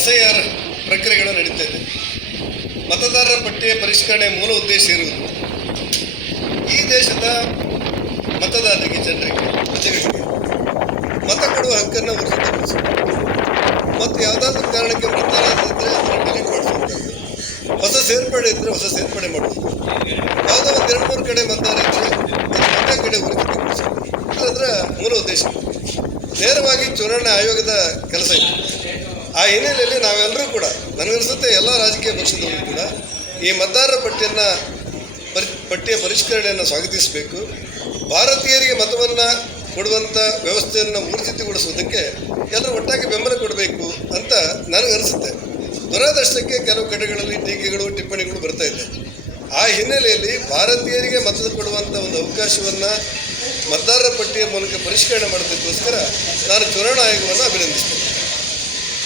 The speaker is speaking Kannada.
SIR ಪ್ರಕ್ರಿಯೆಗಳು ನಡೀತಾ ಇದೆ. ಮತದಾರರ ಪಟ್ಟಿಯ ಪರಿಷ್ಕರಣೆ ಮೂಲ ಉದ್ದೇಶ ಇರುವುದು ಈ ದೇಶದ ಮತದಾರರಿಗೆ, ಜನರಿಗೆ, ಪ್ರಜೆಗಳಿಗೆ ಮತ ಕೊಡುವ ಹಕ್ಕನ್ನು ಉಚಿತಗೊಳಿಸುವುದು ಮತ್ತು ಯಾವುದಾದ್ರೂ ಕಾರಣಕ್ಕೆ ಮತದಾರ ಇದ್ದರೆ ಅದನ್ನು ಡಿಲೀಟ್ ಮಾಡಿಸುವಂಥದ್ದು, ಹೊಸ ಸೇರ್ಪಡೆ ಇದ್ದರೆ ಹೊಸ ಸೇರ್ಪಡೆ ಮಾಡುವುದು, ಯಾವುದೋ ಒಂದು 2-3 ಕಡೆ ಮತದಾರ ಇದ್ದರೆ ಒಂದೇ ಕಡೆ ಉಚಿತಗೊಳಿಸುವುದು. ಅದರ ಮೂಲ ಉದ್ದೇಶ ನೇರವಾಗಿ ಚುನಾವಣಾ ಆಯೋಗದ ಕೆಲಸ ಇದೆ. ಆ ಹಿನ್ನೆಲೆಯಲ್ಲಿ ನಾವೆಲ್ಲರೂ ಕೂಡ, ನನಗನ್ನಿಸುತ್ತೆ ಎಲ್ಲ ರಾಜಕೀಯ ಪಕ್ಷದವರು ಕೂಡ ಈ ಮತದಾರರ ಪಟ್ಟಿಯ ಪರಿಷ್ಕರಣೆಯನ್ನು ಸ್ವಾಗತಿಸಬೇಕು. ಭಾರತೀಯರಿಗೆ ಮತವನ್ನು ಕೊಡುವಂಥ ವ್ಯವಸ್ಥೆಯನ್ನು ಊರ್ಜಿತಗೊಳಿಸುವುದಕ್ಕೆ ಎಲ್ಲರೂ ಒಟ್ಟಾಗಿ ಬೆಂಬಲ ಕೊಡಬೇಕು ಅಂತ ನನಗನ್ನಿಸುತ್ತೆ. ದುರಾದೃಷ್ಟಕ್ಕೆ ಕೆಲವು ಕಡೆಗಳಲ್ಲಿ ಟೀಕೆಗಳು, ಟಿಪ್ಪಣಿಗಳು ಬರ್ತಾ ಇದೆ. ಆ ಹಿನ್ನೆಲೆಯಲ್ಲಿ ಭಾರತೀಯರಿಗೆ ಮತ ಕೊಡುವಂಥ ಒಂದು ಅವಕಾಶವನ್ನು ಮತದಾರರ ಪಟ್ಟಿಯ ಮೂಲಕ ಪರಿಷ್ಕರಣೆ ಮಾಡೋದಕ್ಕೋಸ್ಕರ ನಾನು ಚುನಾವಣಾ ಆಯೋಗವನ್ನು ಅಭಿನಂದಿಸ್ತೇನೆ.